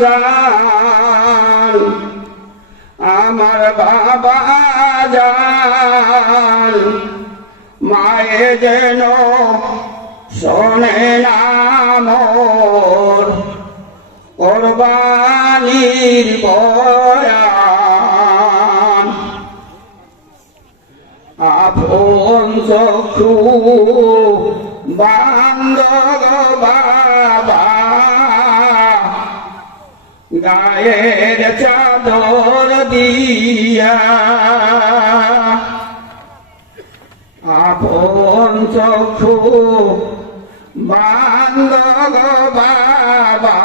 জান আমার বাবা জান মায়ে যেন শোনে না মোর কোরবানির বয়ান আপন চক্ষু বান্দ বাবা গায়ের চাদর দিয়া আপন চক্ষু বান্দ বাবা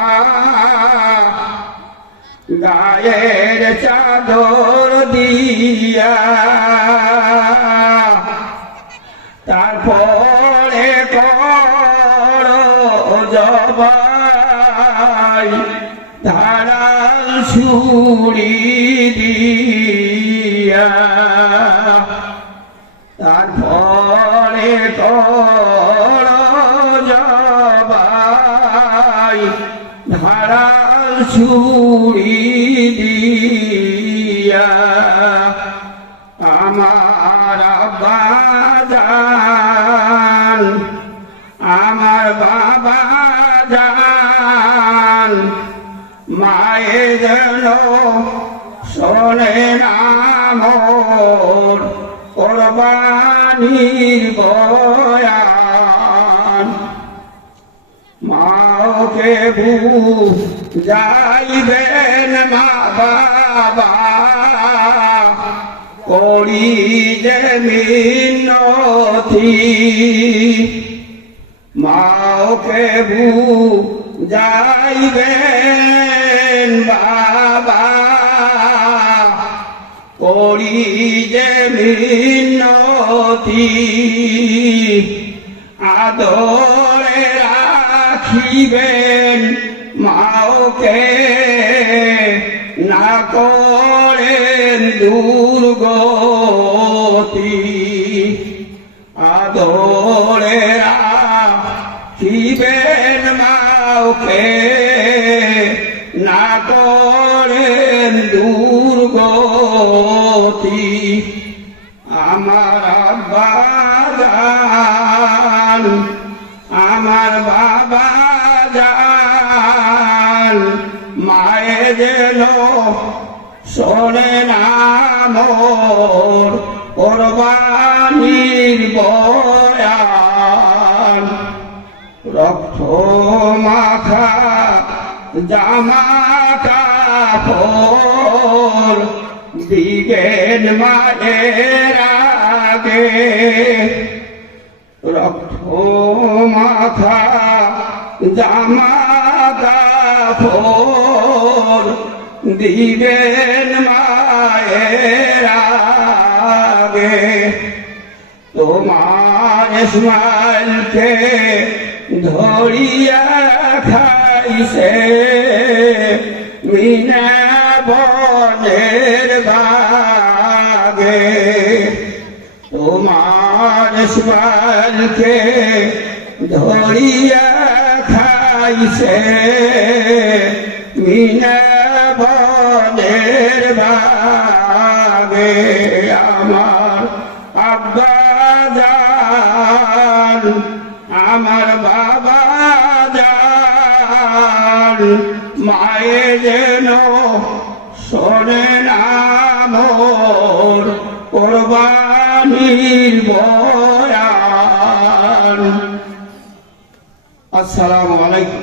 গায়ের চাদর দিয়া তারপরে করো জবাই ধারাল ছুরি দিয়া তারপরে করো জবাই ধারাল ছুরি দিয়া আমার আব্বা জান আমার বাবা জান মায়ে যেন শোনে না মোর কোরবানির বয়ান মাকে যাইবেন মা বাবা করি যে মিনতি মাকে যাইবেন বাবা করি যে মিনতি আদরে রাখিবেন মাওকে না করেন দুর্গতি আদরে রাখিবেন মাওকে না করেন দুর্গতি আমার আব্বা জান আমার বাবা জান মায়ে যেন শোনে না মোর কোরবানির বয়ান রক্ত মাখা জামা কাপড় দিবেন মায়ের আগে রক্ত মাখা জামা কাপড় দিবেন মায়ের আগে তোমার ইসমাইলকে ধরিয়া খাইছে মিনা বনের বাগে তোমার ইসমাইলকে ধরিয়া খাইছে মিনা বনের বাগে আমার আব্বা জান আমার বাবা জান মায়ে যেন শোনে না মোর কোরবানির বয়ান। আসসালামু আলাইকুম।